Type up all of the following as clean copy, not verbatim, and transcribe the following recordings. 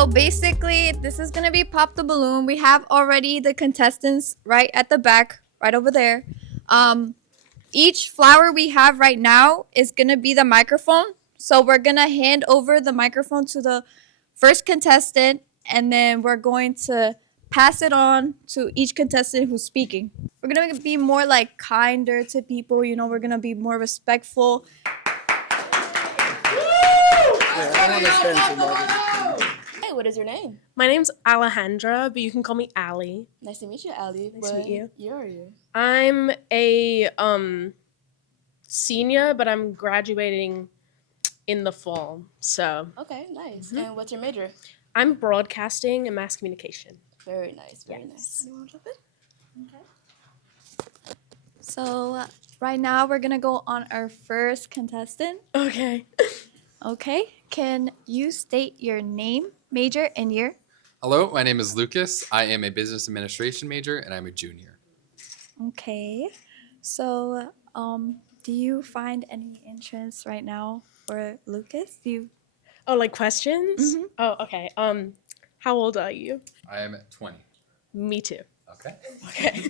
So basically, this is gonna be Pop the Balloon. We have already the contestants right at the back, right over there. Each flower we have right now is gonna be the microphone. So we're gonna hand over the microphone to the first contestant, and then we're going to pass it on to each contestant who's speaking. We're gonna be more like kinder to people, you know, we're gonna be more respectful. Hey, what is your name? My name's Alejandra, but you can call me Allie. Nice to meet you, Ali. Nice to meet you. Year are you? I'm a senior, but I'm graduating in the fall. So Okay, nice. And what's your major? I'm broadcasting and mass communication. Very nice, very Yes. nice. Anyone want to jump in? Okay. So right now we're gonna go on our first contestant. Okay. Okay. Can you state your name, major, and year? Hello, my name is Lucas. I am a business administration major and I'm a junior. Okay. So, do you find any interest right now for Lucas? Do you? Oh, like questions? Mhm. Oh, okay. How old are you? I am 20. Me too. Okay. Okay.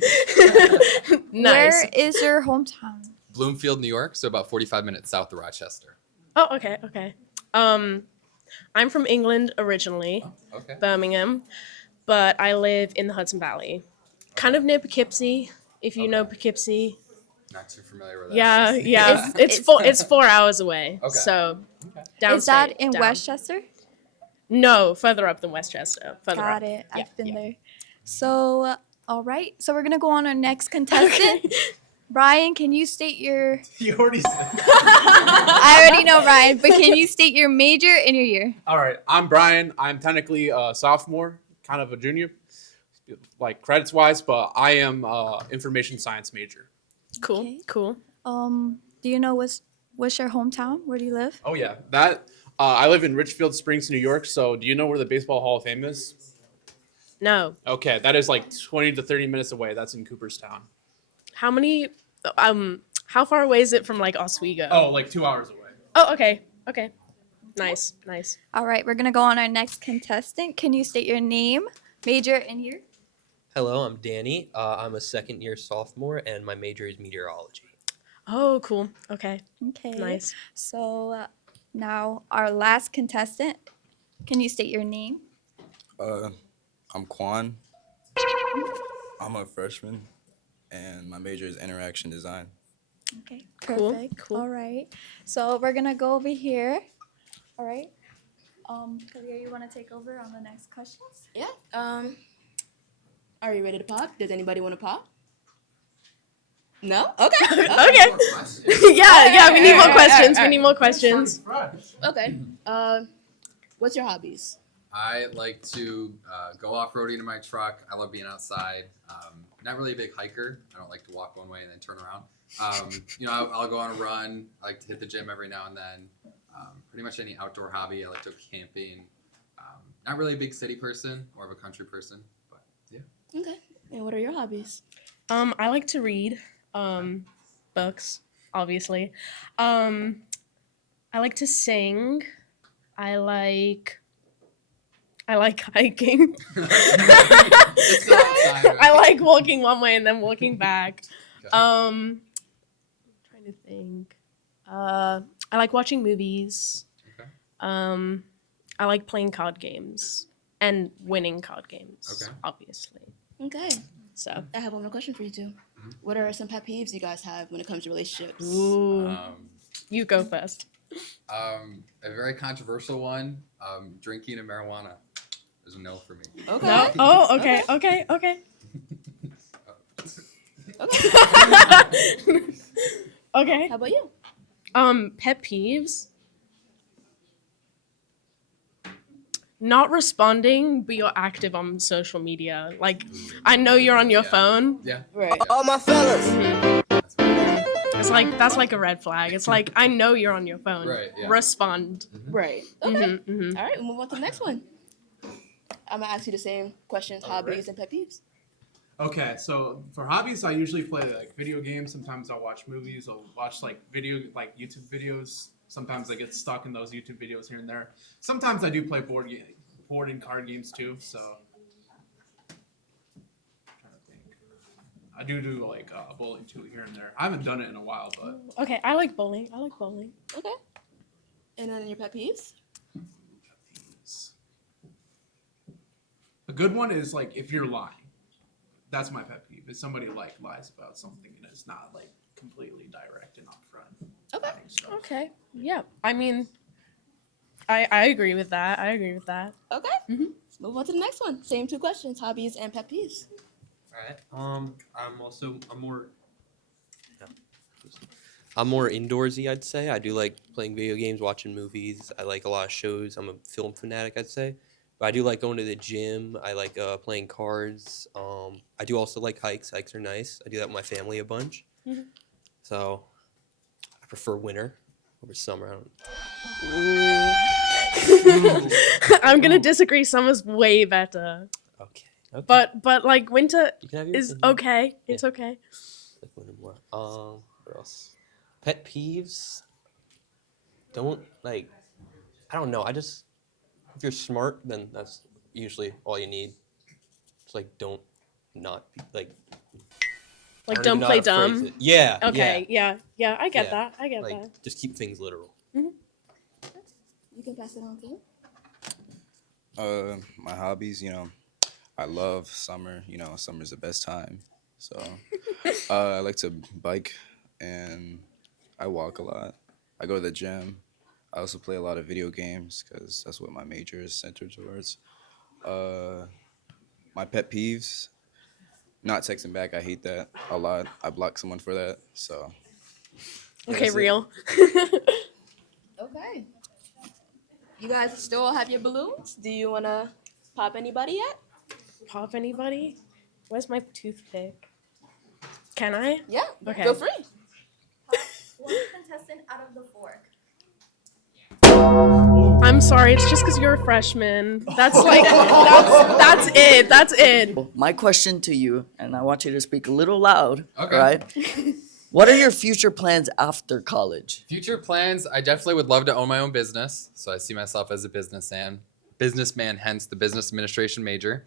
Where Nice. is your hometown? Bloomfield, New York, so about 45 minutes south of Rochester. Oh, okay, okay. I'm from England originally, Oh, okay. Birmingham, but I live in the Hudson Valley, kind of near Poughkeepsie, if you know Okay. Poughkeepsie. Not too familiar with that. Yeah, is. yeah. It's- It's 4 hours away. Okay. So Okay. downstate. Is that in down. Westchester? No, further up than Westchester. Further Got up. it. Yeah, I've been yeah. there. So, all right. So we're gonna go on our next contestant. Brian, can you state your? You already said. I already know Brian, but can you state your major and your year? All right, I'm Brian. I'm technically a sophomore, kind of a junior, like credits wise, but I am information science major. Cool, Okay. cool. Do you know what's your hometown? Where do you live? Oh yeah, that I live in Richfield Springs, New York. So do you know where the Baseball Hall of Fame is? No. Okay, that is like 20 to 30 minutes away. That's in Cooperstown. How many? How far away is it from like Oswego? Oh, like 2 hours away. Oh, okay, okay. Nice, nice. All right, we're gonna go on our next contestant. Can you state your name, major, and year? Hello, I'm Danny. I'm a second year sophomore, and my major is meteorology. Oh, cool. Okay, Okay. nice. So now our last contestant. Can you state your name? I'm Quan. I'm a freshman, and my major is interaction design. Okay. Cool, Perfect. cool. All right. So we're gonna go over here. All right. Kalia, you want to take over on the next questions? Yeah. Are you ready to pop? Does anybody want to pop? No? Okay. Okay. Yeah. We need more questions. We need more questions. Okay. What's your hobbies? I like to go off-roading in my truck. I love being outside. Not really a big hiker. I don't like to walk one way and then turn around. I'll go on a run. I like to hit the gym every now and then. Pretty much any outdoor hobby. I like to go camping. Not really a big city person, more of a country person. But yeah. Okay. And what are your hobbies? I like to read books, obviously. I like to sing. I like hiking. It's still outside, right? I like walking one way and then walking back. Okay. I'm trying to think. I like watching movies. Okay. I like playing card games and winning card games, Okay. obviously. Okay. So, I have one more question for you two. What are some pet peeves you guys have when it comes to relationships? ooh, Um, you go first. a very controversial one. Drinking and marijuana is a no for me. Okay. No? Oh, okay. Okay. Okay. How about you? Pet peeves. Not responding, but you're active on social media. Like, I know you're on your Yeah. phone. Yeah. Right. All my fellas. That's fine. It's like that's like a red flag. It's like I know you're on your phone. Right, yeah. Respond. Right. Okay. Mhm. All right, we'll move on to the next one. I'm gonna ask you the same questions, hobbies and pet peeves. Okay, so for hobbies, I usually play like video games. Sometimes I'll watch movies. I'll watch like YouTube videos. Sometimes I get stuck in those YouTube videos here and there. Sometimes I do play board board and card games too. So, trying to think. I do like bowling too here and there. I haven't done it in a while, but Okay, I like bowling. I like bowling. Okay. And then your pet peeves? a good one is like if you're lying. That's my pet peeve. If somebody like lies about something and it's not like completely direct and upfront. Okay. So, Okay. Yeah. I mean, I agree with that. I agree with that. Okay. Mhm. Let's move on to the next one. Same two questions: hobbies and pet peeves. Alright. I'm more indoorsy, I'd say. I do like playing video games, watching movies. I like a lot of shows. I'm a film fanatic, I'd say. But I do like going to the gym. I like playing cards. I do also like hikes. Hikes are nice. I do that with my family a bunch. Mhm. So I prefer winter over summer. I'm gonna disagree. Summer's way better, Okay. Okay. but like winter you can have your is opinion. okay. It's okay. Like winter more. What else? Pet peeves. Don't like. I don't know. If you're smart, then that's usually all you need. It's like don't not be like. I Like don't even don't know play how to phrase dumb. it. Yeah. Okay. Yeah. I get Yeah, that. I get Like that. just keep things literal. You can pass it on to him. My hobbies, I love summer. Summer's the best time. So I like to bike and I walk a lot. I go to the gym. I also play a lot of video games because that's what my major is centered towards. My pet peeves, not texting back. I hate that a lot. I block someone for that. So yeah, Okay, that's it. real. Okay. You guys still have your balloons? Do you wanna pop anybody yet? Pop anybody? Where's my toothpick? Can I? Yeah. Okay. Feel free. One contestant out of the 4. I'm sorry. It's just because you're a freshman. That's like that's it. That's it. My question to you, and I want you to speak a little loud, Okay. right? What are your future plans after college? Future plans, I definitely would love to own my own business. So I see myself as a businessman, hence the business administration major.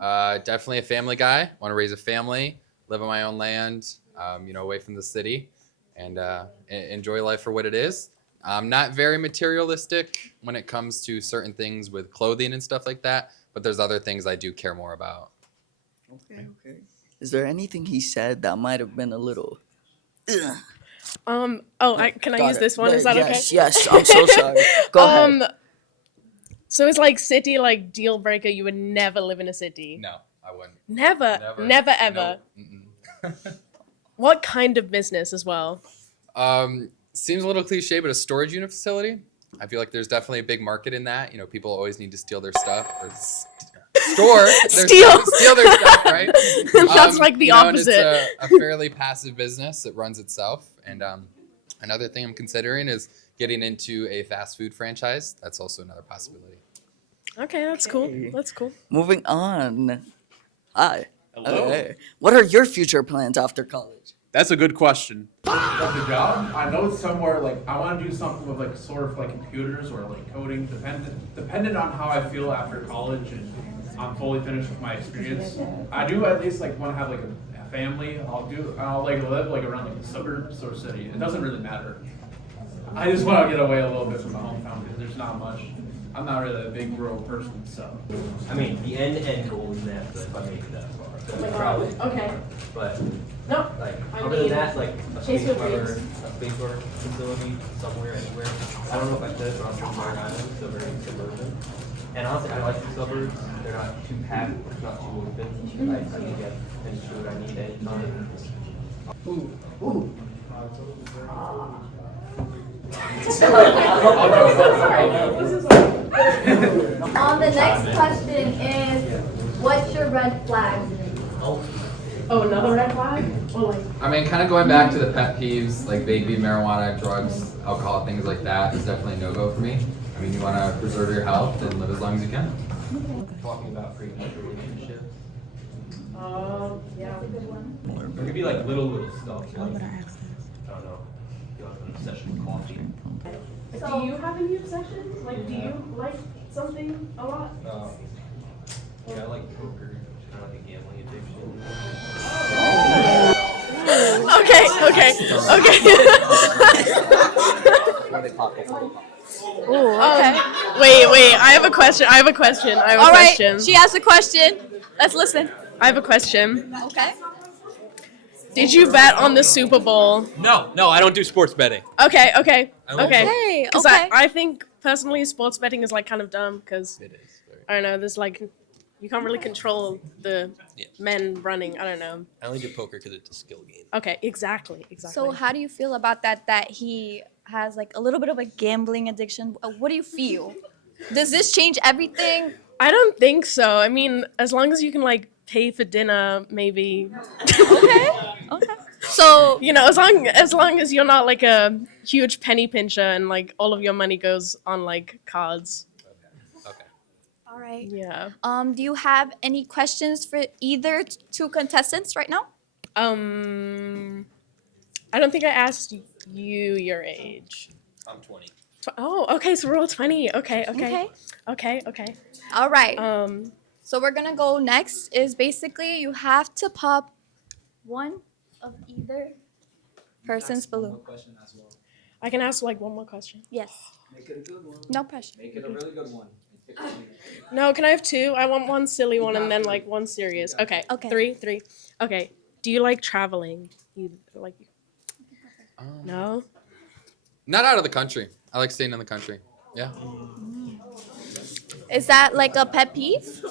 Definitely a family guy. Want to raise a family, live on my own land, away from the city, and enjoy life for what it is. I'm not very materialistic when it comes to certain things with clothing and stuff like that, but there's other things I do care more about. Okay. Is there anything he said that might have been a little? Ugh? Can I Got use it. this one? Is that yes, okay? Yes, I'm so sorry. Go ahead. So it's like city, like deal breaker. You would never live in a city. No, I wouldn't. Never, ever. Nope. Mm-mm. What kind of business as well? Seems a little cliche, but a storage unit facility. I feel like there's definitely a big market in that. People always need to steal their stuff or steal their stuff, right? That's like the and opposite. it's a fairly passive business that runs itself. And another thing I'm considering is getting into a fast food franchise. That's also another possibility. Okay, that's cool. Okay. That's cool. Moving on. Hi. Hello. Hey. What are your future plans after college? That's a good question. About the job, I know somewhere like I want to do something with like sort of like computers or like coding, dependent on how I feel after college and I'm fully finished with my experience. I do at least like want to have like a family. I'll like live like around like the suburbs or city. It doesn't really matter. I just want to get away a little bit from the hometown because there's not much. I'm not really a big rural person, so. I mean, the end goal is that, but if I make it that far, then probably. Okay. But No. like, I other than mean, that, like chase your a dreams. space work facility somewhere, anywhere. I don't know if I could, but I'm from Long Island, so very suburban. And honestly, I like the suburbs. They're not too packed, it's not too open. I can get any food I need anytime. The next question is, what's your red flag? Oh, another red flag? Or like I mean, kind of going back to the pet peeves, like vaping, marijuana, drugs, alcohol, things like that is definitely a no-go for me. I mean, you want to preserve your health and live as long as you can. Talking about premarital relationships. yeah. There could be like little stuff like, I don't know, you have an obsession with coffee. Do you have any obsessions? Like, do you like something a lot? Yeah, I like poker. Kind of like a gambling addiction. Okay. Wait. I have a question. All right, she has a question. Let's listen. I have a question. Okay. Did you bet on the Super Bowl? No, I don't do sports betting. Okay. Hey, Because okay. I think personally sports betting is like kind of dumb because It is. I don't know. There's like you can't really control the Yeah. men running. I don't know. I only do poker because it's a skill game. Okay, exactly. So how do you feel about that he has like a little bit of a gambling addiction? What do you feel? Does this change everything? I don't think so. I mean, as long as you can like pay for dinner, maybe. Okay. So You know, as long as you're not like a huge penny pincher and like all of your money goes on like cards. Okay. all right. Yeah. Do you have any questions for either two contestants right now? I don't think I asked you your age. I'm 20. Oh, okay. So we're all 20. Okay. Okay. All right. Um. So we're gonna go next. Is basically you have to pop one of either person's balloon. I can ask like one more question. Yes. Make it a good one. No pressure. Make it a really good one. No, can I have two? I want one silly one and then like one serious. Okay. Okay. Three. Okay. Do you like traveling? You like? No. Not out of the country. I like staying in the country. Yeah. Is that like a pet peeve?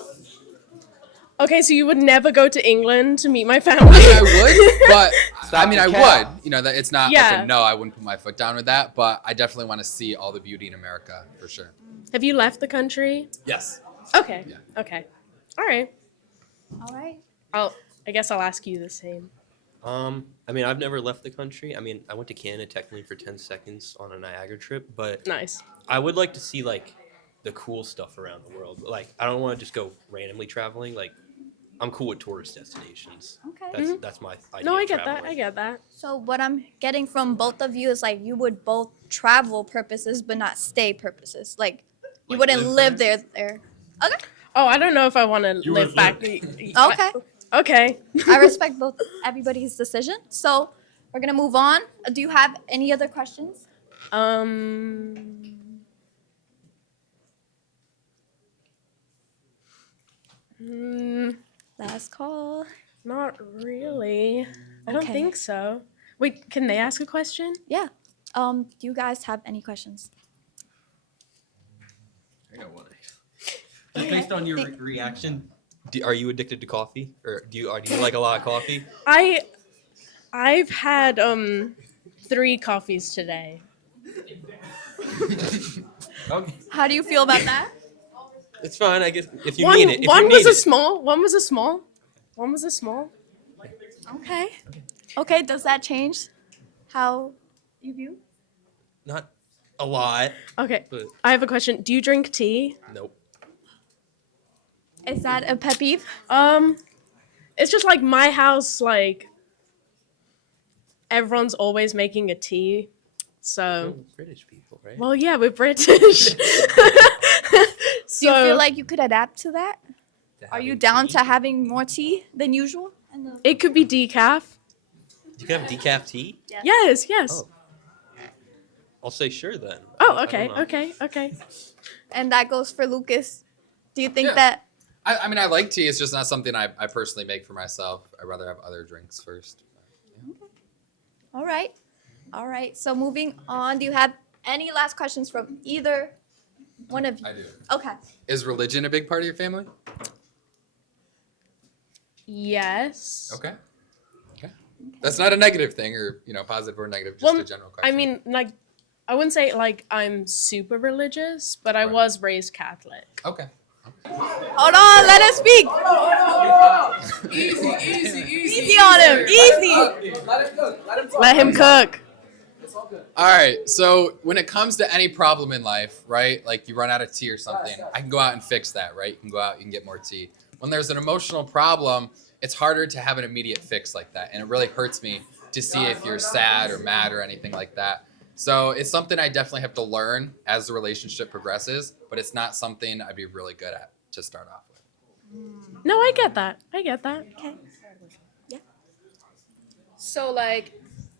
Okay, so you would never go to England to meet my I family? mean, I would, but I mean, I cap. would. You know, that it's not Yeah. like a no. I wouldn't put my foot down with that, but I definitely want to see all the beauty in America for sure. Have you left the country? Yes. Okay. Yeah. Okay. All right. All right. I guess I'll ask you the same. I mean, I've never left the country. I mean, I went to Canada technically for 10 seconds on a Niagara trip, but Nice. I would like to see like the cool stuff around the world. Like, I don't want to just go randomly traveling. Like, I'm cool with tourist destinations. Okay. That's my idea. No, I of get that. traveling. I get that. So what I'm getting from both of you is like you would both travel purposes but not stay purposes. Like you Like wouldn't live live there. Okay. Oh, I don't know if I want to live would back. Okay. Okay. I respect both everybody's decision. So we're gonna move on. Do you have any other questions? Last call. Not really. I don't Okay. think so. Wait, can they ask a question? Yeah. Do you guys have any questions? I got one. Just based on your reaction, are you addicted to coffee, or do you like a lot of coffee? I've had 3 coffees today. Okay. How do you feel about that? It's fine, I guess. If you One need it, if one you was need a it. small. One was a small. One was a small. Okay. Okay, does that change how you view? Not a lot, Okay. but I have a question. Do you drink tea? nope. Is that a pet peeve? It's just like my house, like everyone's always making a tea. So, We're British people, right? well, yeah, we're British. Do you feel like you could adapt to that? To Are you having down tea. to having more tea than usual? it could be decaf? You can have decaf tea? Yes. Oh. I'll say sure then. Oh, I okay, don't know. okay. And that goes for Lucas. Do you think Yeah. that? I mean, I like tea. It's just not something I personally make for myself. I'd rather have other drinks first. All right. All right. So moving on, do you have any last questions from either one of you? I do. Okay. Is religion a big part of your family? Yes. Okay. Okay. That's not a negative thing, or positive or negative. Just Well, a general question. I mean, like, I wouldn't say like I'm super religious, but I Right. was raised Catholic. Okay. Hold on. Let us speak. Easy on him. Easy. Let him cook. All right. So when it comes to any problem in life, right? Like you run out of tea or something, I can go out and fix that, right? You can go out, you can get more tea. When there's an emotional problem, it's harder to have an immediate fix like that, and it really hurts me to see if you're sad or mad or anything like that. So it's something I definitely have to learn as the relationship progresses, but it's not something I'd be really good at to start off with. No, I get that. I get that. Okay. Yeah. So like,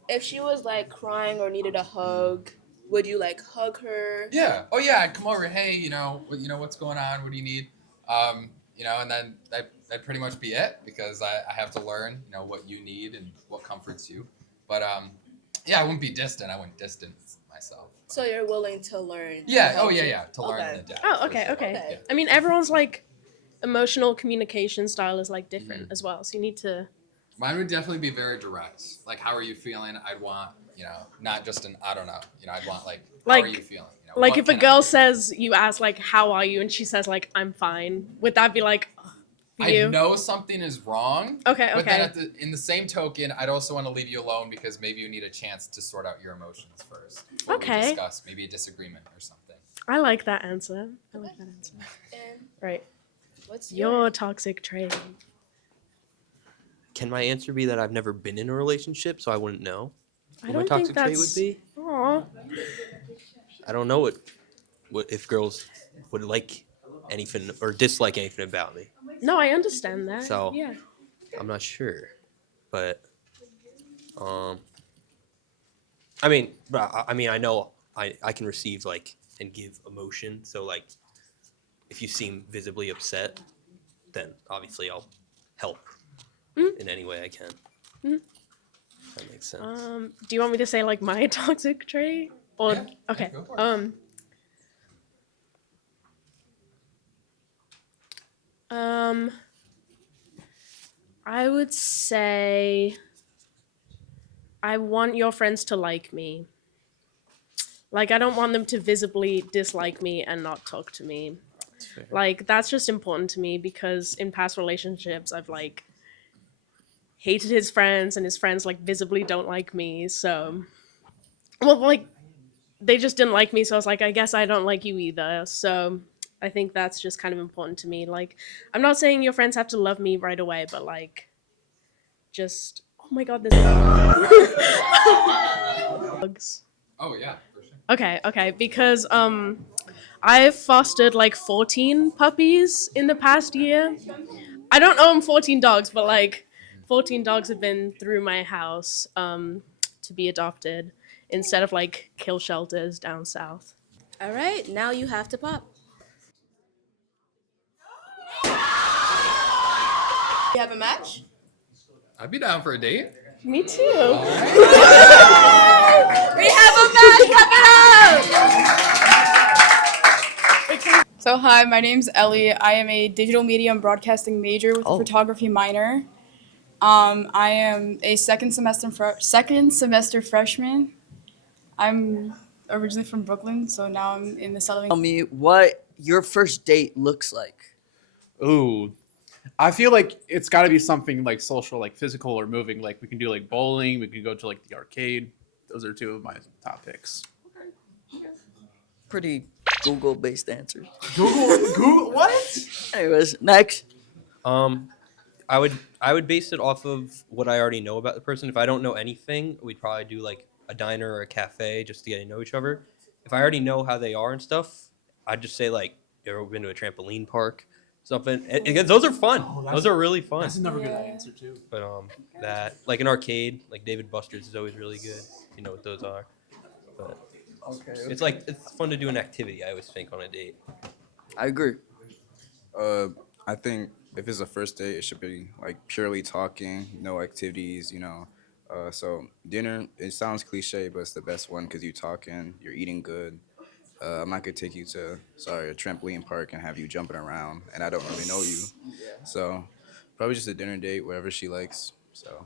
if she was like crying or needed a hug, would you like hug her? Yeah. Oh yeah. I'd come over. Hey, what's going on? What do you need? And then that'd pretty much be it because I have to learn, what you need and what comforts you. But yeah, I wouldn't be distant. I wouldn't distance myself. So you're willing to learn. Yeah. Oh yeah. To learn Okay. and adapt. Oh, for okay, sure. okay. Okay. I mean, everyone's like emotional communication style is like different as well. So you need to. Mine would definitely be very direct. Like, how are you feeling? I'd want, not just an I don't know. I'd want like, how are you feeling? Like what if a can I girl do? says you ask like how are you and she says like I'm fine, would that be like for I you? know something is wrong. Okay, But then okay. in the same token, I'd also want to leave you alone because maybe you need a chance to sort out your emotions first. Before we Okay. discuss maybe a disagreement or something. I like that answer. I like that answer. And Right. what's Your toxic trait. Can my answer be that I've never been in a relationship, so I wouldn't know I what my don't think toxic trait would that's. be? Aw. I don't know what if girls would like anything or dislike anything about me. No, I understand that. So- yeah. I'm not sure, but I mean, I know I can receive like and give emotion. So like, if you seem visibly upset, then obviously I'll help in any way I can. Mhm. That makes sense. Do you want me to say like my toxic trait? Or Yeah, okay. go for it. I would say I want your friends to like me. Like I don't want them to visibly dislike me and not talk to me. That's fair. Like that's just important to me because in past relationships I've like hated his friends and his friends like visibly don't like me. So well like they just didn't like me, so I was like, I guess I don't like you either. So I think that's just kind of important to me. Like I'm not saying your friends have to love me right away, but like just oh my god, this bugs. Oh yeah, for sure. Okay, because I've fostered like 14 puppies in the past year. I don't own 14 dogs, but like 14 dogs have been through my house to be adopted instead of like kill shelters down south. All right, now you have to pop. You have a match? I'd be down for a date. Me too. We have a match coming up! So hi, my name's Ellie. I am a digital media and broadcasting major with a Oh. photography minor. I am a second semester freshman. I'm originally from Brooklyn, so now I'm in the Southern. Tell me what your first date looks like. Ooh, I feel like it's got to be something like social, like physical or moving. Like we can do like bowling. We can go to like the arcade. Those are two of my top picks. Pretty Google-based answers. Google, what? Anyways, next. I would base it off of what I already know about the person. If I don't know anything, we'd probably do like a diner or a cafe just to get to know each other. If I already know how they are and stuff, I'd just say like, you ever been to a trampoline park? Something. And those are fun. Those are really fun. That's another good answer too. But that like an arcade, like David Buster's is always really good. You know what those are. But it's like it's fun to do an activity. I always think on a date. I agree. I think if it's a first date, it should be like purely talking, no activities, So dinner, it sounds cliche, but it's the best one because you're talking, you're eating good. I'm not gonna take you to a trampoline park and have you jumping around, and I don't really know you. So probably just a dinner date, wherever she likes. So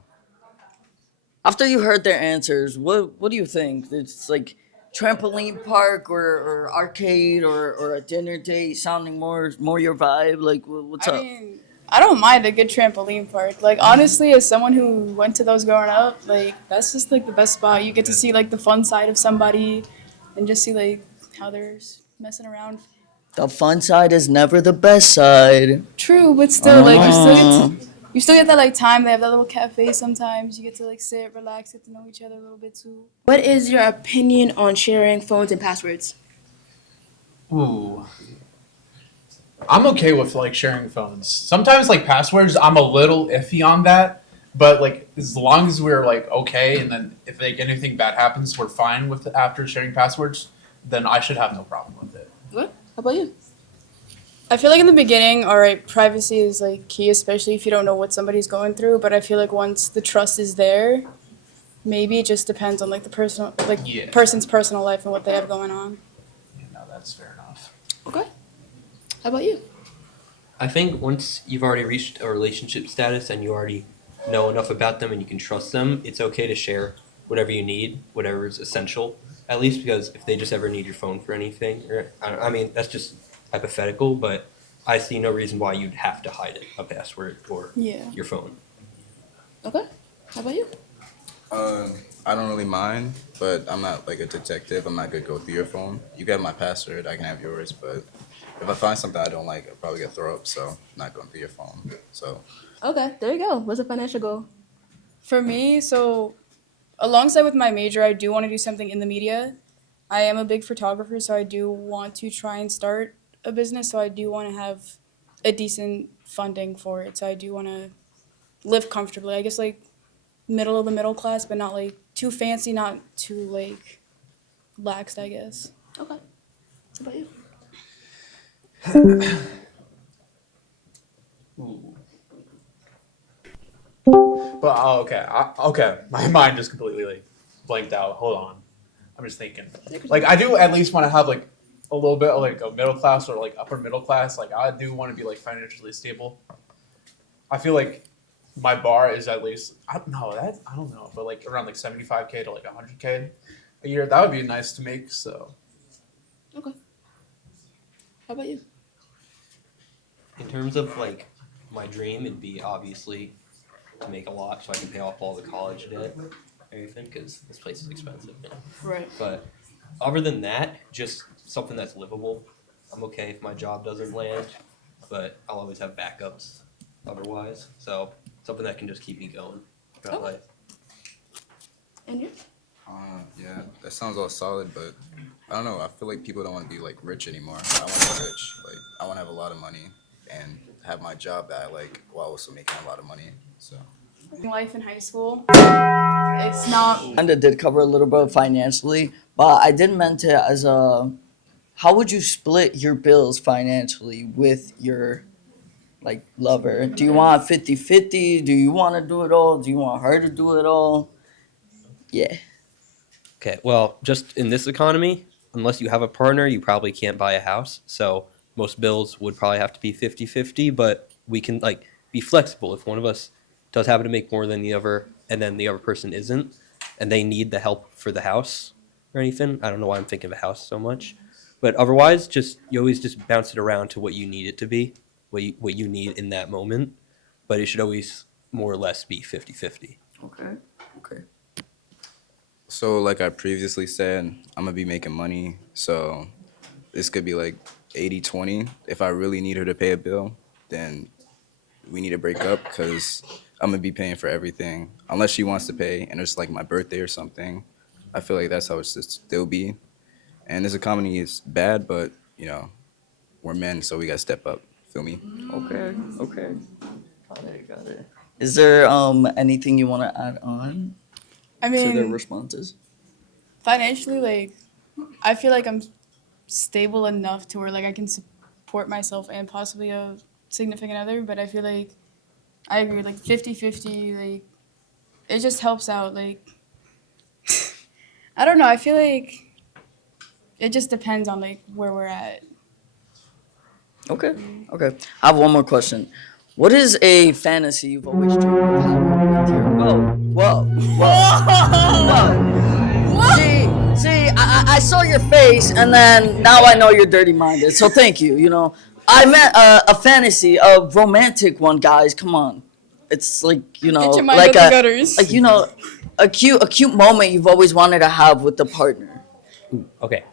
After you heard their answers, what do you think? It's like trampoline park or arcade or a dinner date sounding more your vibe? Like what's I up? mean, I don't mind a good trampoline park. Like honestly, as someone who went to those growing up, like that's just like the best spot. You get to see like the fun side of somebody, and just see like how they're messing around. The fun side is never the best side. True, but still, like you still get to, you still get that like time. They have that little cafe sometimes. You get to like sit, relax, get to know each other a little bit too. What is your opinion on sharing phones and passwords? Ooh. I'm okay with like sharing phones. Sometimes like passwords, I'm a little iffy on that. But like as long as we're like okay, and then if like anything bad happens, we're fine with after sharing passwords, then I should have no problem with it. What? How about you? I feel like in the beginning, all right, privacy is like key, especially if you don't know what somebody's going through. But I feel like once the trust is there, maybe it just depends on like the personal, like Yeah. person's personal life and what they have going on. No, that's fair enough. Okay. How about you? I think once you've already reached a relationship status and you already know enough about them and you can trust them, it's okay to share whatever you need, whatever is essential. At least because if they just ever need your phone for anything, or I mean that's just hypothetical, but I see no reason why you'd have to hide it, a password or Yeah. your phone. Okay. How about you? I don't really mind, but I'm not like a detective. I'm not gonna go through your phone. You got my password, I can have yours, but if I find something I don't like, I'll probably get throw up, so I'm not going through your phone. So Okay, there you go. What's a financial goal? For me, so alongside with my major, I do want to do something in the media. I am a big photographer, so I do want to try and start a business. So I do want to have a decent funding for it. So I do want to live comfortably. I guess like middle of the middle class, but not like too fancy, not too like laxed, I guess. Okay. How about you? But okay, okay. My mind just completely like blanked out. Hold on, I'm just thinking. Like I do at least want to have like a little bit of like a middle class or like upper middle class. Like I do want to be like financially stable. I feel like my bar is at least I don't know, but like around like 75K to like 100K a year. That would be nice to make. So Okay. How about you? In terms of like my dream, it'd be obviously to make a lot so I can pay off all the college debt, everything, because this place is expensive. You know? Right. But other than that, just something that's livable. I'm okay if my job doesn't land, but I'll always have backups otherwise. So something that can just keep me going throughout Okay. life. And you? yeah, that sounds all solid, but I don't know. I feel like people don't want to be like rich anymore. I want to be rich. Like I want to have a lot of money and have my job that I like while also making a lot of money. So Life in high school, it's not. Kinda did cover a little bit financially, but I did meant it as a, how would you split your bills financially with your like lover? Do you want 50-50? Do you want to do it all? Do you want her to do it all? Yeah. Okay, well, just in this economy, unless you have a partner, you probably can't buy a house. So most bills would probably have to be 50-50, but we can like be flexible. If one of us does happen to make more than the other and then the other person isn't, and they need the help for the house or anything, I don't know why I'm thinking of a house so much. But otherwise, you always just bounce it around to what you need it to be, what you need in that moment. But it should always more or less be 50-50. Okay. Okay. So like I previously said, I'm gonna be making money. So this could be like 80-20. If I really need her to pay a bill, then we need to break up because I'm gonna be paying for everything. Unless she wants to pay and it's like my birthday or something. I feel like that's how it should still be. And this economy is bad, but you know, we're men, so we gotta step up. Feel me? Okay. Okay. Got it. Is there anything you want to add on I to their mean, responses? financially, like, I feel like I'm stable enough to where like I can support myself and possibly a significant other. But I feel like I agree, like 50-50, like it just helps out. Like I don't know. I feel like it just depends on like where we're at. Okay. Okay. I have one more question. What is a fantasy you've always dreamed of having with your? Whoa. See, I saw your face, and then now I know you're dirty-minded. So thank you. You know, I meant a fantasy, a romantic one, guys. Come on, it's like you know, Get your mind like out the gutters. like you know, a cute moment you've always wanted to have with the partner. Okay.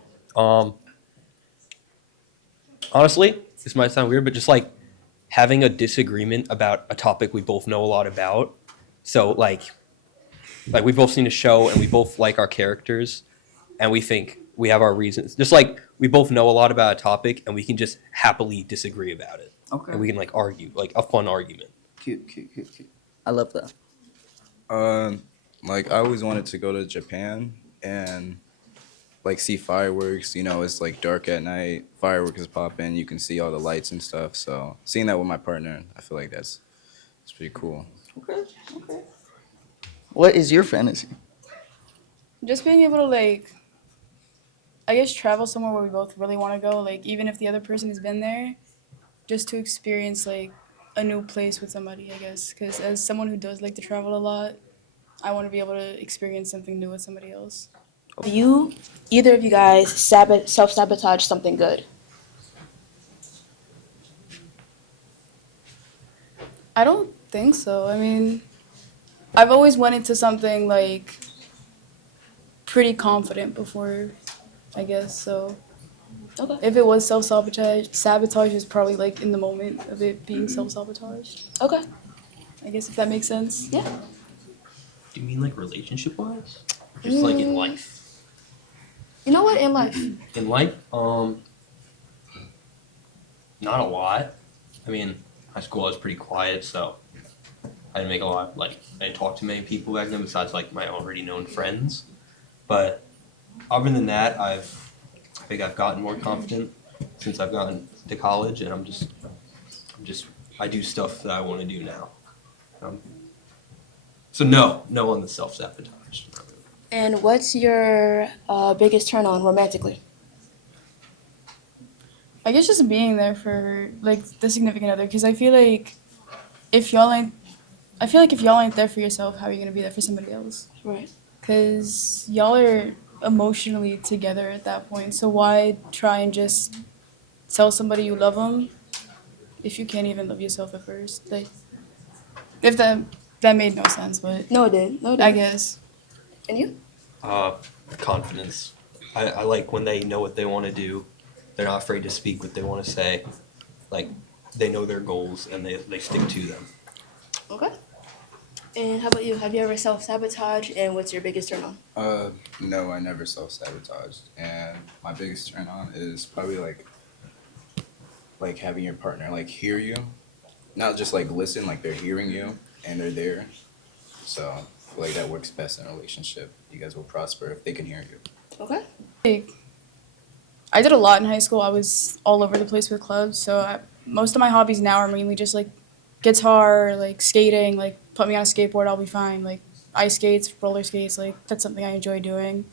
Honestly, this might sound weird, but just like having a disagreement about a topic we both know a lot about. So like we've both seen a show and we both like our characters and we think we have our reasons. Just like we both know a lot about a topic and we can just happily disagree about it. Okay. And we can like argue, like a fun argument. Cute, cute, cute, cute. I love that. Like I always wanted to go to Japan and like see fireworks. You know, it's like dark at night, fireworks pop in, you can see all the lights and stuff. So seeing that with my partner, I feel like it's pretty cool. Okay, okay. What is your fantasy? Just being able to like, I guess travel somewhere where we both really want to go. Like even if the other person has been there, just to experience like a new place with somebody. I guess because as someone who does like to travel a lot, I want to be able to experience something new with somebody else. You, either of you guys, self-sabotage something good? I don't think so. I mean, I've always went into something like pretty confident before, I guess. So Okay. if it was sabotage is probably like in the moment of it being self-sabotaged. Okay. I guess if that makes sense. Yeah. Do you mean like relationship wise? Just like in life? You know what? In life. In life, not a lot. I mean, high school I was pretty quiet, so I didn't make a lot. Like, I didn't talk to many people back then besides like my already known friends. But other than that, I think I've gotten more confident since I've gotten to college, and I do stuff that I want to do now. So no on the self-sabotage. And what's your biggest turn on romantically? I guess just being there for like the significant other, because I feel like if y'all ain't there for yourself, how are you gonna be there for somebody else? Right. Because y'all are emotionally together at that point. So why try and just tell somebody you love them if you can't even love yourself at first? Like, if that made no sense, but No, it did. No, it did. I guess. And you? Confidence. I like when they know what they want to do. They're not afraid to speak what they want to say. Like, they know their goals and they stick to them. Okay. And how about you? Have you ever self-sabotaged, and what's your biggest turn on? No, I never self-sabotaged, and my biggest turn on is probably like having your partner like hear you, not just like listen, like they're hearing you and they're there. So I feel like that works best in a relationship. You guys will prosper if they can hear you. Okay. Like, I did a lot in high school. I was all over the place with clubs. So most of my hobbies now are mainly just like guitar, like skating, like put me on a skateboard, I'll be fine. Like ice skates, roller skates, like that's something I enjoy doing.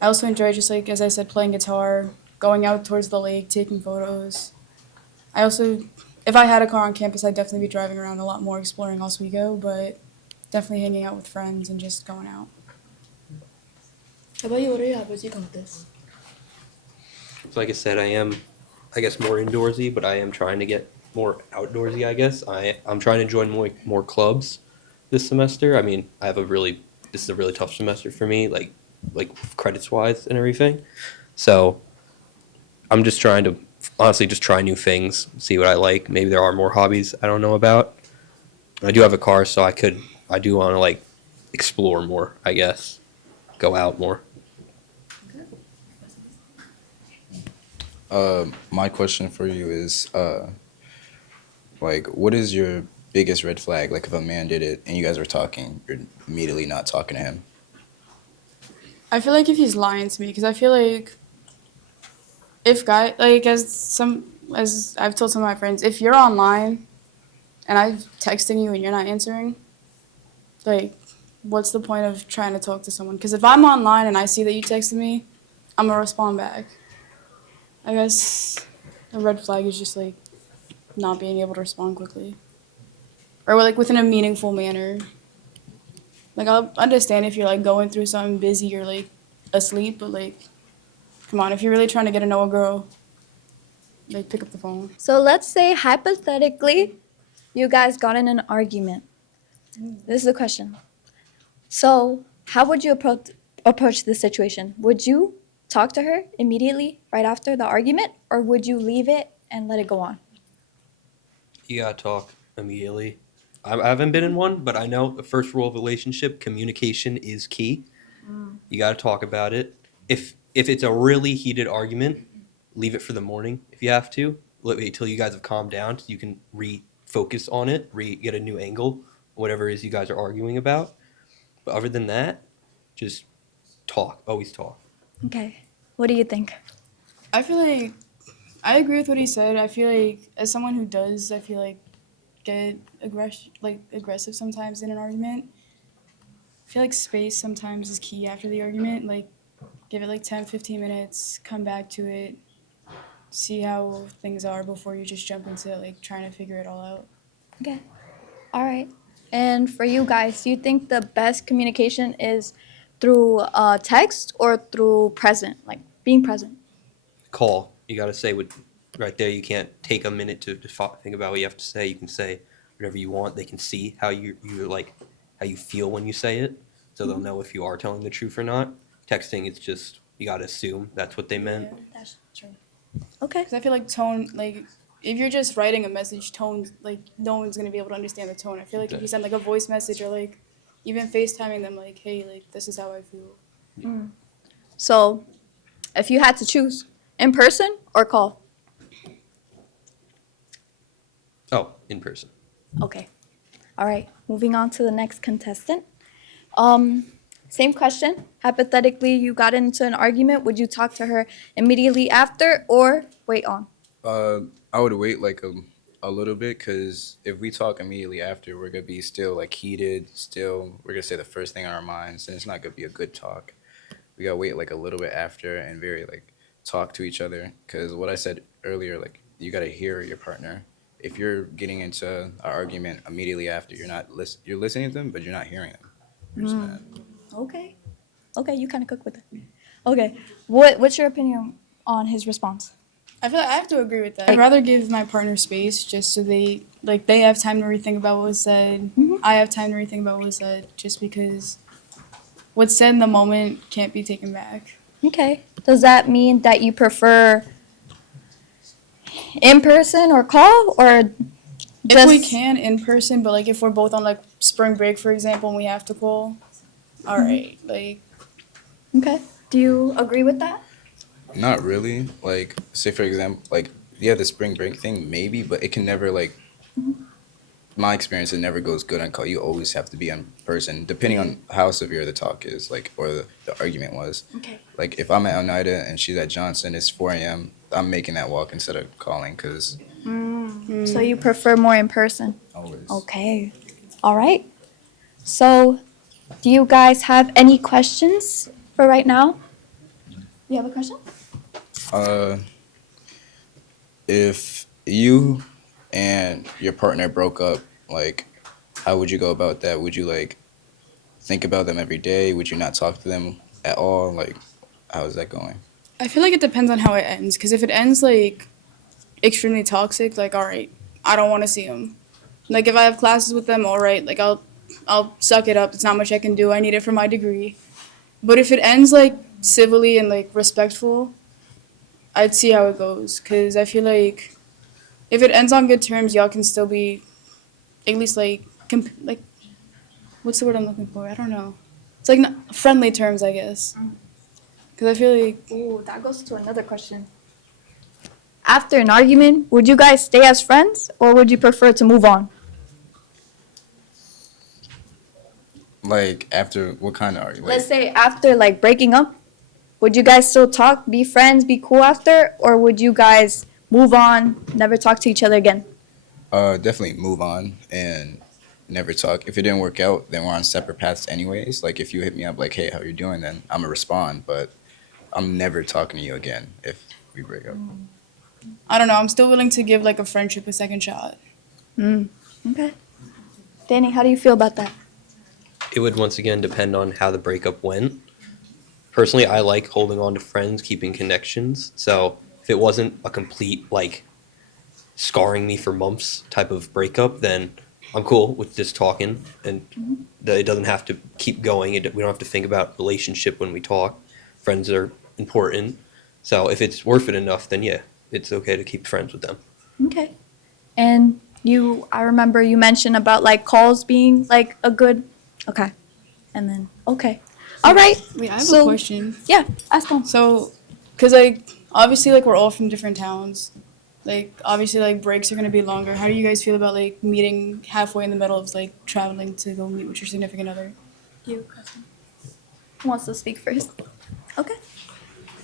I also enjoy just like, as I said, playing guitar, going out towards the lake, taking photos. I also, if I had a car on campus, I'd definitely be driving around a lot more, exploring Oswego, but definitely hanging out with friends and just going out. How about you? What are your hobbies? You come with this. So like I said, I am, I guess, more indoorsy, but I am trying to get more outdoorsy, I guess. I'm trying to join more clubs this semester. I mean, this is a really tough semester for me, like credits wise and everything. So I'm just trying to honestly just try new things, see what I like. Maybe there are more hobbies I don't know about. I do have a car, so I do want to like explore more, I guess. Go out more. My question for you is, like, what is your biggest red flag? Like, if a man did it and you guys were talking, you're immediately not talking to him. I feel like if he's lying to me, because I feel like if as I've told some of my friends, if you're online and I'm texting you and you're not answering, like, what's the point of trying to talk to someone? Because if I'm online and I see that you texted me, I'm gonna respond back. I guess a red flag is just like not being able to respond quickly, or like within a meaningful manner. Like, I'll understand if you're like going through something busy or like asleep, but like, come on, if you're really trying to get to know a girl, like, pick up the phone. So let's say hypothetically, you guys got in an argument. This is the question. So how would you approach this situation? Would you talk to her immediately right after the argument, or would you leave it and let it go on? You gotta talk immediately. I haven't been in one, but I know the first rule of a relationship, communication is key. You gotta talk about it. If it's a really heated argument, leave it for the morning if you have to. Wait till you guys have calmed down so you can refocus on it, get a new angle, whatever it is you guys are arguing about. But other than that, just talk. Always talk. Okay. What do you think? I feel like I agree with what he said. I feel like as someone who does, I feel like get aggressive sometimes in an argument. I feel like space sometimes is key after the argument. Like give it like 10, 15 minutes, come back to it, see how things are before you just jump into like trying to figure it all out. Okay. All right. And for you guys, do you think the best communication is through text or through present, like being present? Call. You gotta say what right there. You can't take a minute to think about what you have to say. You can say whatever you want. They can see how you like how you feel when you say it, so they'll know if you are telling the truth or not. Texting, it's just you gotta assume that's what they meant. Yeah, that's true. Okay. Because I feel like tone, like if you're just writing a message, tone, like no one's gonna be able to understand the tone. I feel like if you send like a voice message or like even FaceTiming them, like, hey, like this is how I feel. So, if you had to choose, in person or call? Oh, in person. Okay. All right. Moving on to the next contestant. Same question. Hypothetically, you got into an argument. Would you talk to her immediately after or wait on? I would wait like a little bit because if we talk immediately after, we're gonna be still like heated. Still, we're gonna say the first thing on our minds, and it's not gonna be a good talk. We gotta wait like a little bit after and very like talk to each other because what I said earlier, like you gotta hear your partner. If you're getting into an argument immediately after, you're listening to them, but you're not hearing them. You're just mad. Okay. Okay, you kind of cook with it. Okay. What's your opinion on his response? I feel like I have to agree with that. I'd rather give my partner space just so they have time to rethink about what was said. I have time to rethink about what was said just because what's said in the moment can't be taken back. Okay. Does that mean that you prefer in person or call or If we can in person, but like if we're both on like spring break, for example, and we have to call, all right, like. Okay. Do you agree with that? Not really. Like, say for example, like yeah, the spring break thing maybe, but it can never like. My experience, it never goes good on call. You always have to be in person, depending on how severe the talk is, like or the argument was. Okay. Like if I'm at Oneida and she's at Johnson, it's 4 a.m. I'm making that walk instead of calling because So you prefer more in person? always. Okay. All right. So, do you guys have any questions for right now? You have a question? If you and your partner broke up, like, how would you go about that? Would you like think about them every day? Would you not talk to them at all? Like, how is that going? I feel like it depends on how it ends. Because if it ends like extremely toxic, like all right, I don't want to see them. Like if I have classes with them, all right, like I'll suck it up. It's not much I can do. I need it for my degree. But if it ends like civilly and like respectful, I'd see how it goes. Because I feel like if it ends on good terms, y'all can still be at least like like what's the word I'm looking for? I don't know. It's like not friendly terms, I guess. Because I feel like Ooh, that goes to another question. After an argument, would you guys stay as friends or would you prefer to move on? Like, after what kind of argument? Let's say after like breaking up, would you guys still talk, be friends, be cool after, or would you guys move on, never talk to each other again? Definitely move on and never talk. If it didn't work out, then we're on separate paths anyways. Like, if you hit me up like, hey, how you doing, then I'm gonna respond, but I'm never talking to you again if we break up. I don't know. I'm still willing to give like a friendship a second shot. Okay. Danny, how do you feel about that? It would once again depend on how the breakup went. Personally, I like holding on to friends, keeping connections. So if it wasn't a complete like scarring me for months type of breakup, then I'm cool with just talking, and it doesn't have to keep going. We don't have to think about relationship when we talk. Friends are important. So if it's worth it enough, then yeah, it's okay to keep friends with them. Okay. And I remember you mentioned about like calls being like a good. Okay, and then okay, all right. Wait, I have a So- question. Yeah, ask them. So, cause like obviously like we're all from different towns. Like obviously like breaks are gonna be longer. How do you guys feel about like meeting halfway in the middle of like traveling to go meet with your significant other? You, cousin. Who wants to speak first? Okay.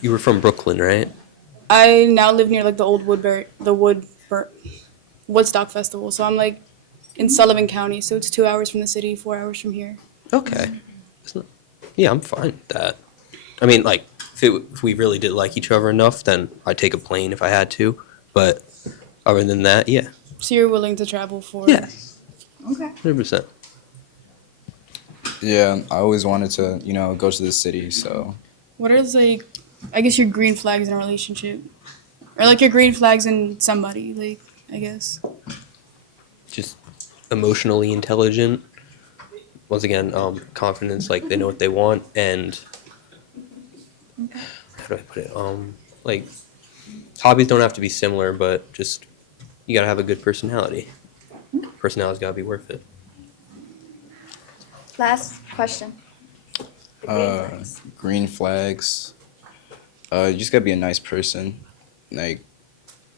You were from Brooklyn, right? I now live near like the old Woodstock Festival. So I'm like in Sullivan County. So it's 2 hours from the city, 4 hours from here. Okay. Yeah, I'm fine with that. I mean, like, if we really did like each other enough, then I'd take a plane if I had to. But other than that, yeah. So you're willing to travel for? Yeah. Okay. 100%. Yeah, I always wanted to, go to the city. So What are like, I guess your green flags in a relationship, or like your green flags in somebody, like I guess. Just emotionally intelligent. Once again, confidence, like they know what they want, and how do I put it? Like hobbies don't have to be similar, but just you gotta have a good personality. Personality's gotta be worth it. Last question. The green flags. green flags. You just gotta be a nice person. Like,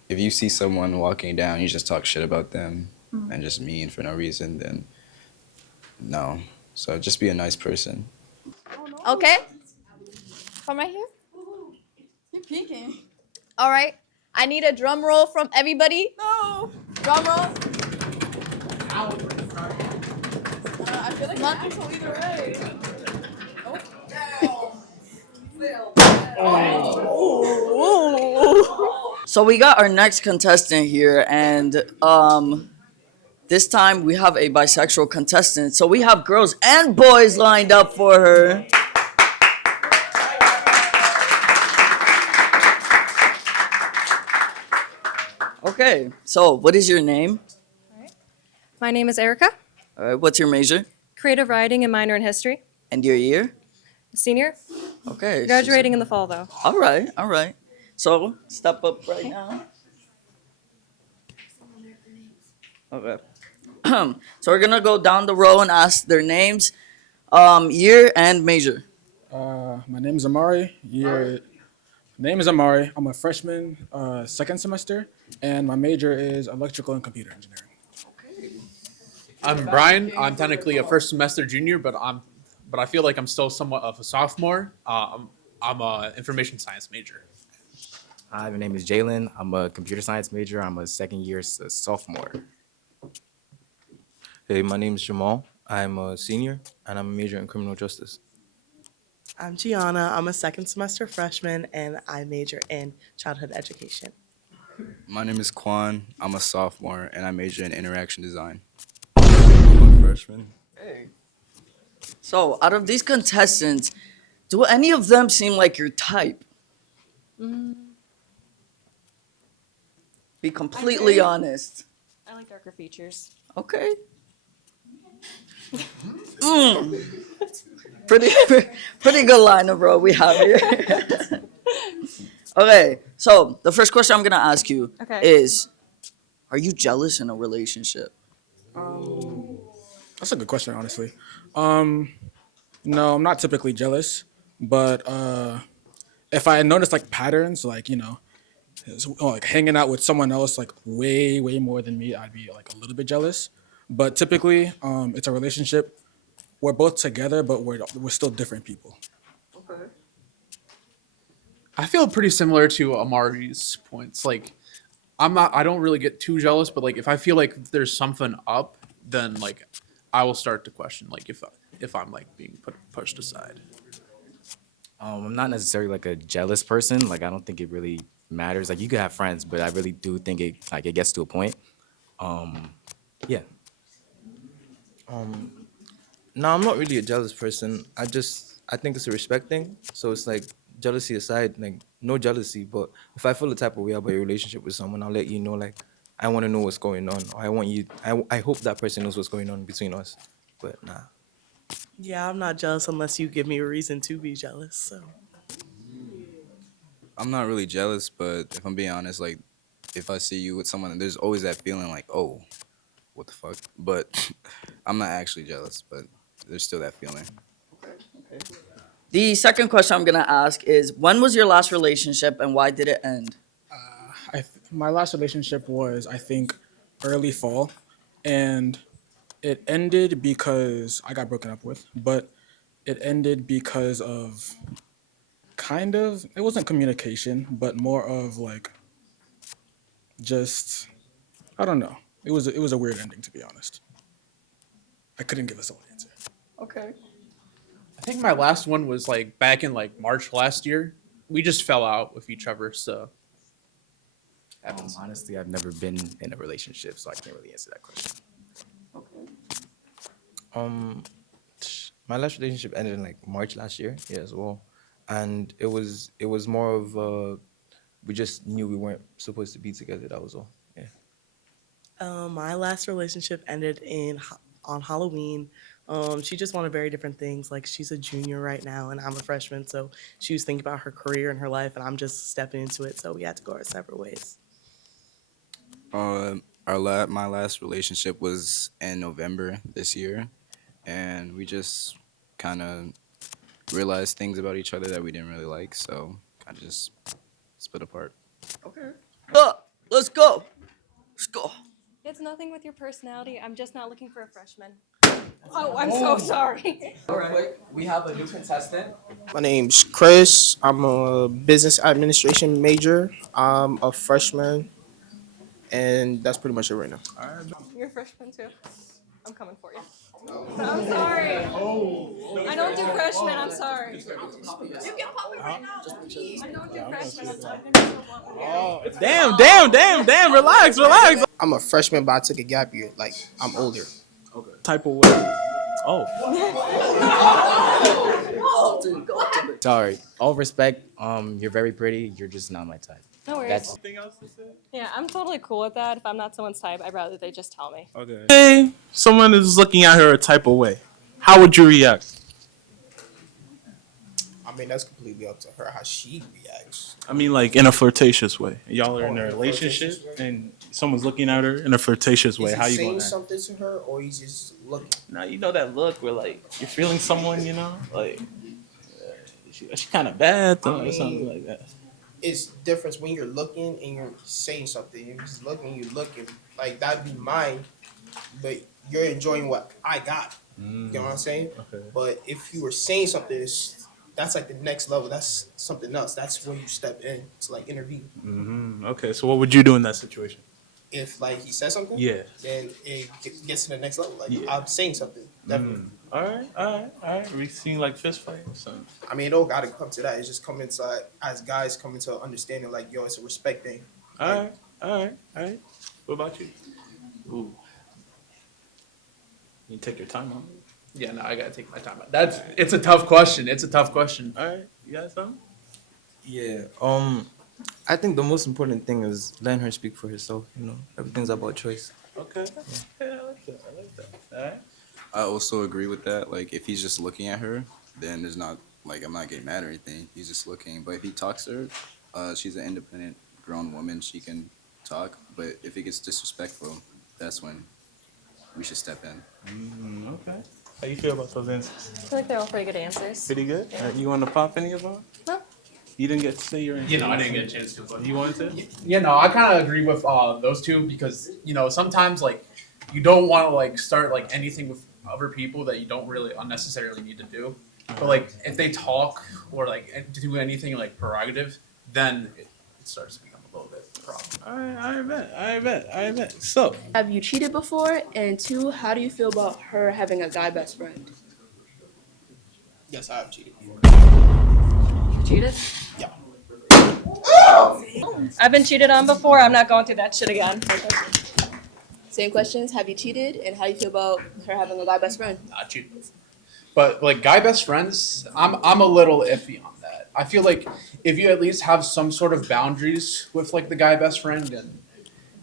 if you see someone walking down, you just talk shit about them and just mean for no reason, then no. So just be a nice person. Okay. From right here. You're peeking. All right. I need a drum roll from everybody. No. Drum roll. I feel like Not- actual either way. So we got our next contestant here, and this time we have a bisexual contestant. So we have girls and boys lined up for her. Okay, so what is your name? My name is Erica, All right, what's your major creative writing and minor in history. and your year? Senior, Okay. graduating in the fall though. All right, all right. So step up right now. Okay. So we're gonna go down the row and ask their names, year and major. My name is Amari. Name is Amari. I'm a freshman, second semester, and my major is electrical and computer engineering. I'm Brian. I'm technically a first semester junior, but I feel like I'm still somewhat of a sophomore. I'm a information science major. Hi, my name is Jalen. I'm a computer science major. I'm a second year sophomore. Hey, my name is Jamal. I'm a senior, and I'm a major in criminal justice. I'm Gianna. I'm a second semester freshman and I major in childhood education. My name is Quan. I'm a sophomore and I major in interaction design. I'm a freshman. So out of these contestants, do any of them seem like your type? Be completely honest. I like darker features. Okay. Pretty good lineup, bro. We have here. Okay, so the first question I'm gonna ask you Okay. is, are you jealous in a relationship? That's a good question, honestly. No, I'm not typically jealous, but if I notice like patterns, like like hanging out with someone else like way more than me, I'd be like a little bit jealous. But typically, it's a relationship. We're both together, but we're still different people. I feel pretty similar to Amari's points. Like, I don't really get too jealous, but like if I feel like there's something up, then like I will start to question like if I'm like being pushed aside. I'm not necessarily like a jealous person. Like I don't think it really matters. Like you could have friends, but I really do think it gets to a point. Yeah. No, I'm not really a jealous person. I think it's a respect thing. So it's like jealousy aside, like no jealousy. But if I feel the type of way about your relationship with someone, I'll let you know. Like I want to know what's going on. Or I hope that person knows what's going on between us. But nah. Yeah, I'm not jealous unless you give me a reason to be jealous. So I'm not really jealous, but if I'm being honest, like if I see you with someone, there's always that feeling like, oh, what the fuck? But I'm not actually jealous, but there's still that feeling. The second question I'm gonna ask is, when was your last relationship and why did it end? My last relationship was, I think, early fall, and it ended because I got broken up with, but it ended because of it wasn't communication, but more of like just, I don't know. It was a weird ending, to be honest. I couldn't give a solid answer. Okay. I think my last one was like back in like March last year. We just fell out with each other, so Honestly, I've never been in a relationship, so I can't really answer that question. My last relationship ended in like March last year, yeah, as well, and it was more of we just knew we weren't supposed to be together. That was all. Yeah. My last relationship ended on Halloween. She just wanted very different things. Like, she's a junior right now, and I'm a freshman, so she was thinking about her career and her life, and I'm just stepping into it. So we had to go our separate ways. My last relationship was in November this year, and we just kind of realized things about each other that we didn't really like, so kind of just split apart. Okay. Let's go. Let's go. It's nothing with your personality. I'm just not looking for a freshman. Oh, I'm so sorry. All right, we have a new contestant. My name's Chris. I'm a business administration major. I'm a freshman, and that's pretty much it right now. You're a freshman too. I'm coming for you. I'm sorry. I don't do freshmen. I'm sorry. You can pop it right now. I don't do freshmen. Damn. Relax. I'm a freshman, but I took a gap year. Like, I'm older. Okay. Type of way. Oh. Sorry. All respect. You're very pretty. You're just not my type. No worries. That's Anything else to say? Yeah, I'm totally cool with that. If I'm not someone's type, I'd rather they just tell me. Okay. Hey, someone is looking at her a type of way. How would you react? I mean, that's completely up to her how she reacts. I mean, like in a flirtatious way. Y'all are in a relationship, and someone's looking at her in a flirtatious way. Is How he you saying going? something to her, or he's just looking? Now you know that look where like you're feeling someone, you know, like she kind of bad though, or something like that. It's different when you're looking and you're saying something. You're just looking, you're looking. Like, that'd be mine, but you're enjoying what I got. You know what I'm saying? Okay. But if you were saying something, that's like the next level. That's something else. That's when you step in to like intervene. Okay, so what would you do in that situation? If like he says something, Yeah. then it gets to the next level. Like, Yeah. I'm saying something, definitely. All right. We seen like fist fight or something. I mean, it don't gotta come to that. It's just come inside as guys come into understanding. Like, yo, it's a respect thing. All right. What about you? Ooh. You take your time on it. Yeah, no, I gotta take my time. It's a tough question. All right, you got something? Yeah. I think the most important thing is letting her speak for herself. You know, everything's about choice. Okay. Yeah, I like that. All right. I also agree with that. Like, if he's just looking at her, then there's not, like, I'm not getting mad or anything. He's just looking. But if he talks to her, she's an independent, grown woman. She can talk. But if it gets disrespectful, that's when we should step in. Okay. How you feel about those answers? I feel like they're all pretty good answers. Pretty good? You want to pop any of them? No. You didn't get to say your answer. You know, I didn't get a chance to. But You wanted to? yeah, no, I kind of agree with those two because sometimes like you don't want to like start like anything with other people that you don't really unnecessarily need to do. But like if they talk or like do anything like prerogative, then it starts to become a little bit of a problem. I bet. So, Have you cheated before? And two, how do you feel about her having a guy best friend? Yes, I have cheated before. Cheated? Yeah. I've been cheated on before. I'm not going through that shit again. Same questions. Have you cheated? And how do you feel about her having a guy best friend? Not cheated before. But like guy best friends, I'm a little iffy on that. I feel like if you at least have some sort of boundaries with like the guy best friend and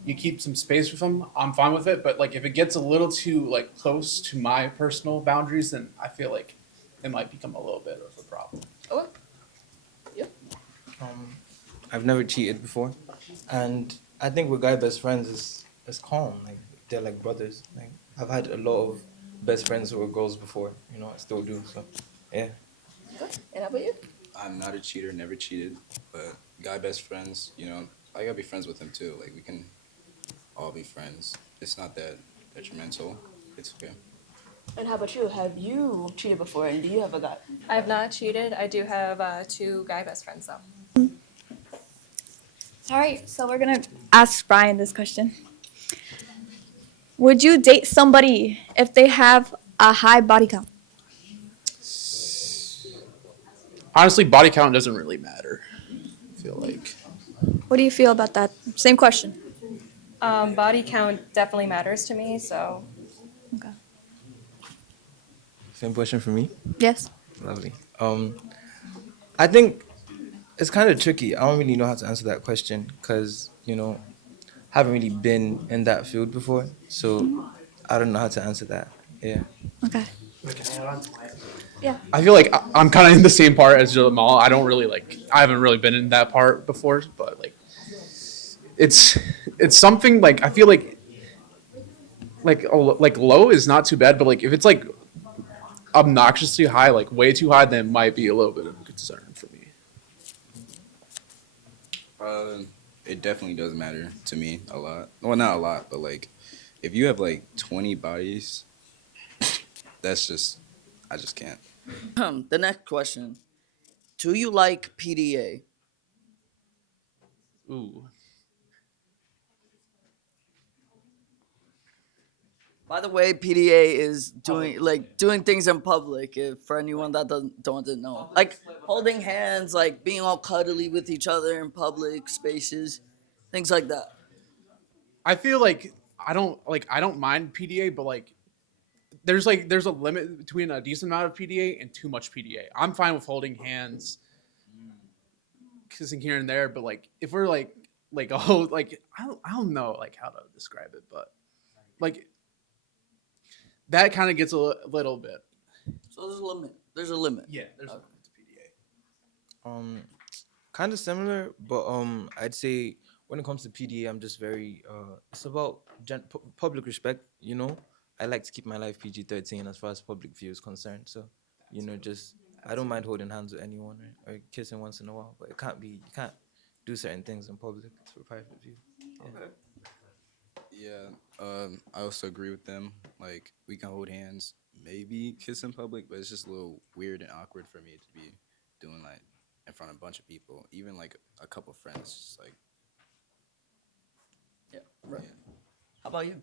you keep some space with them, I'm fine with it. But like if it gets a little too like close to my personal boundaries, then I feel like it might become a little bit of a problem. Okay. I've never cheated before, and I think with guy best friends is calm. Like they're like brothers. Like I've had a lot of best friends who were girls before. You know, I still do. So yeah. And how about you? I'm not a cheater, never cheated, but guy best friends, you know, I gotta be friends with him too. Like we can all be friends. It's not that detrimental. It's okay. And how about you? Have you cheated before? And do you have a guy? I have not cheated. I do have 2 guy best friends though. All right, so we're gonna ask Brian this question. Would you date somebody if they have a high body count? Honestly, body count doesn't really matter. I feel like. What do you feel about that? Same question. Body count definitely matters to me, so. Okay. Same question for me. Yes. Lovely. I think it's kind of tricky. I don't really know how to answer that question because you know, haven't really been in that field before, so I don't know how to answer that. Yeah. Okay. Yeah. I feel like I'm kind of in the same part as Jamal. I don't really like. I haven't really been in that part before, but like, it's something like I feel like low is not too bad, but like if it's like obnoxiously high, like way too high, then it might be a little bit of a concern for me. It definitely does matter to me a lot. Well, not a lot, but like, if you have like 20 bodies, that's just, I just can't. The next question. Do you like PDA? Ooh. By the way, PDA is doing things in public. If for anyone that doesn't know, like holding hands, like being all cuddly with each other in public spaces, things like that. I feel like I don't mind PDA, but like there's a limit between a decent amount of PDA and too much PDA. I'm fine with holding hands, kissing here and there, but like if we're like oh like I don't know like how to describe it, but like that kind of gets a little bit. So there's a limit. There's a limit. Yeah, there's a limit to PDA. Kind of similar, but I'd say when it comes to PDA, I'm just very it's about public respect. You know, I like to keep my life PG-13 as far as public view is concerned. So, you know, just I don't mind holding hands with anyone or kissing once in a while, but you can't do certain things in public. It's for private view. Yeah. Okay. Yeah, I also agree with them. Like, we can hold hands, maybe kiss in public, but it's just a little weird and awkward for me to be doing like in front of a bunch of people, even like a couple friends. Just like, yeah, right. How about you?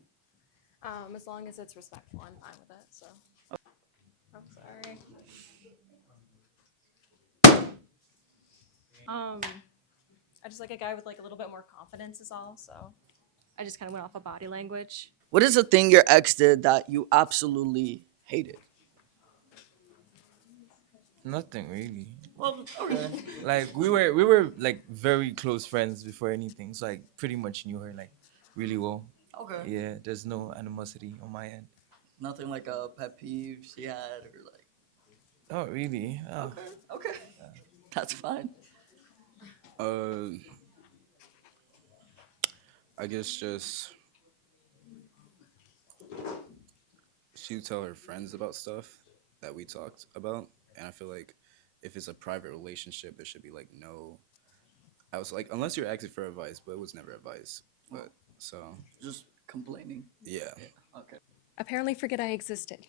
As long as it's respectful, I'm fine with it. So. I'm sorry. I just like a guy with like a little bit more confidence is all. So, I just kind of went off of body language. What is the thing your ex did that you absolutely hated? Nothing really. Well, okay. Like we were like very close friends before anything, so I pretty much knew her like really well. Okay. Yeah, there's no animosity on my end. Nothing like a pet peeve she had or like. Not really. Oh. Okay. That's fine. I guess just she would tell her friends about stuff that we talked about, and I feel like if it's a private relationship, there should be like no. I was like, unless you're asking for advice, but it was never advice. But so just complaining. Yeah. Okay. Apparently, forget I existed.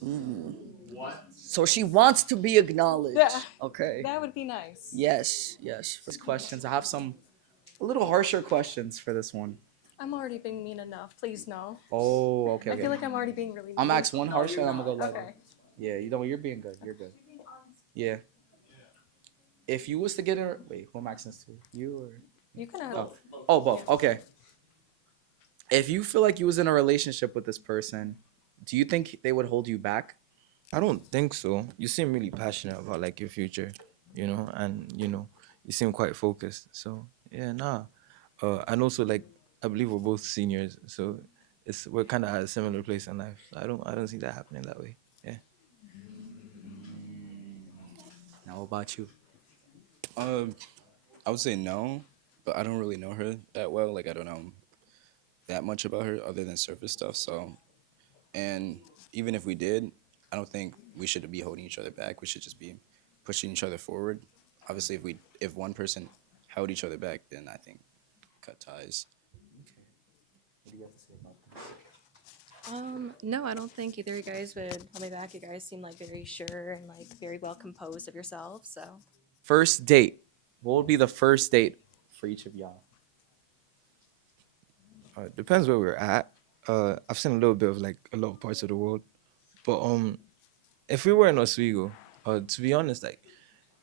What? So she wants to be acknowledged. Yeah. Okay. That would be nice. Yes. Yes. These questions. I have some a little harsher questions for this one. I'm already being mean enough. Please no. Oh, okay. I feel like I'm already being really mean. I'm ask one harsher and I'm gonna go lighter. Okay. Yeah, you know you're being good. You're good. Yeah. If you was to get her, wait, who am I asking this to? You or? You can have. Oh, both. Okay. If you feel like you was in a relationship with this person, do you think they would hold you back? I don't think so. You seem really passionate about like your future, you know, and you know, you seem quite focused. So yeah, nah. And also like I believe we're both seniors, so we're kind of at a similar place in life. So I don't see that happening that way. Yeah. Now, what about you? I would say no, but I don't really know her that well. Like I don't know that much about her other than surface stuff. So, and even if we did, I don't think we should be holding each other back. We should just be pushing each other forward. Obviously, if one person held each other back, then I think cut ties. What do you have to say about this? No, I don't think either of you guys would hold me back. You guys seem like very sure and like very well composed of yourselves. So First date. What would be the first date for each of y'all? Depends where we're at. I've seen a little bit of like a lot of parts of the world, but if we were in Oswego, to be honest, like,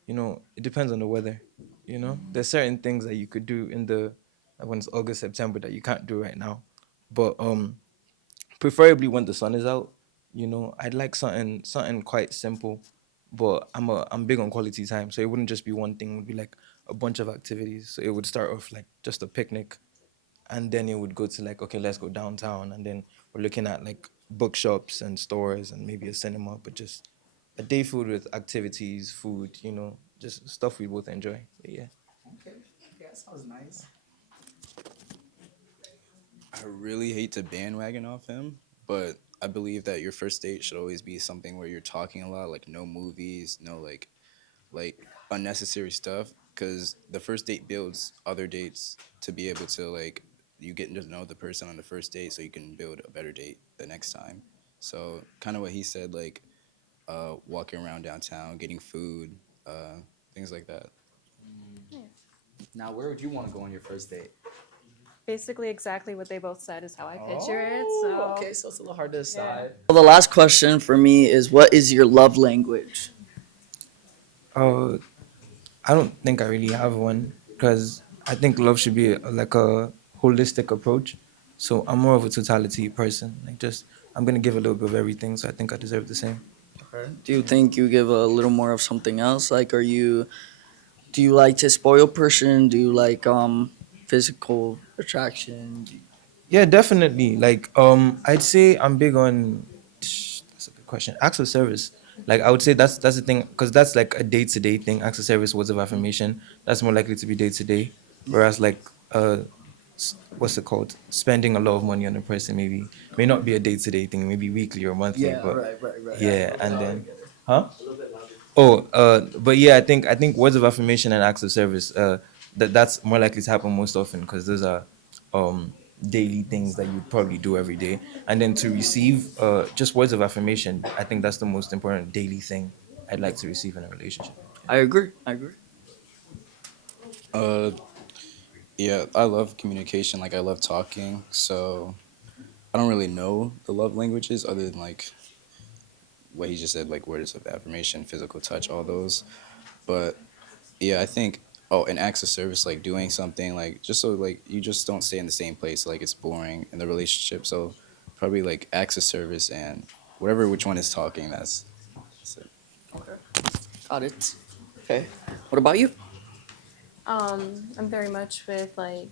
you know, it depends on the weather. You know, there's certain things that you could do in the like when it's August, September that you can't do right now, but preferably when the sun is out. You know, I'd like something quite simple, but I'm big on quality time, so it wouldn't just be one thing. It would be like a bunch of activities. So it would start off like just a picnic, and then it would go to like, okay, let's go downtown, and then we're looking at like bookshops and stores and maybe a cinema, but just a day filled with activities, food, you know, just stuff we both enjoy. But yeah. Okay, that sounds nice. I really hate to bandwagon off him, but I believe that your first date should always be something where you're talking a lot, like no movies, no like unnecessary stuff, because the first date builds other dates to be able to like you get to know the person on the first date so you can build a better date the next time. So kind of what he said, like walking around downtown, getting food, things like that. Now, where would you want to go on your first date? basically exactly what they both said is how I picture it. So Okay, so it's a little hard to decide. Well, the last question for me is, what is your love language? I don't think I really have one because I think love should be like a holistic approach. So I'm more of a totality person. Like just I'm gonna give a little bit of everything. So I think I deserve the same. Do you think you give a little more of something else? Like, do you like to spoil person? Do you like physical attraction? Yeah, definitely. Like I'd say I'm big on. That's a good question. Acts of service. Like I would say that's the thing because that's like a day-to-day thing. Acts of service, words of affirmation. That's more likely to be day-to-day. Whereas like what's it called? Spending a lot of money on a person maybe may not be a day-to-day thing. Maybe weekly or monthly. Yeah, but right. Yeah, and then, huh? Oh, but yeah, I think words of affirmation and acts of service. That's more likely to happen most often because those are daily things that you probably do every day. And then to receive just words of affirmation, I think that's the most important daily thing I'd like to receive in a relationship. I agree. Yeah, I love communication. Like I love talking. So I don't really know the love languages other than like what he just said, like words of affirmation, physical touch, all those. But yeah, I think and acts of service, like doing something like just so like you just don't stay in the same place, like it's boring in the relationship. So probably like acts of service and which one is talking, that's it. Okay. Got it. Okay. What about you? I'm very much with like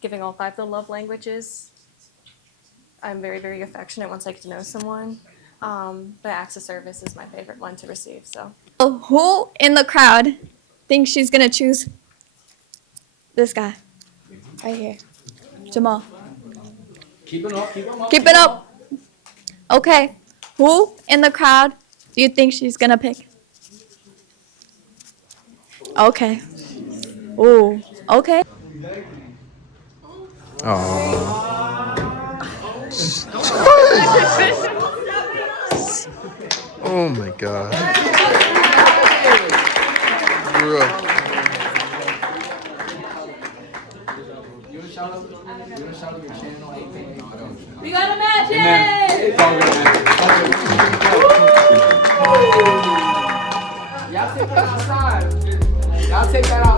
giving all 5 the love languages. I'm very, very affectionate once I get to know someone. But acts of service is my favorite one to receive. So who in the crowd thinks she's gonna choose this guy right here, Jamal? Keep it up. Keep it up. Okay, who in the crowd do you think she's gonna pick? Okay. Ooh. Okay. Oh my god. Bro. You wanna shout out your channel? we got a magic. Y'all take that outside. Y'all take that outside.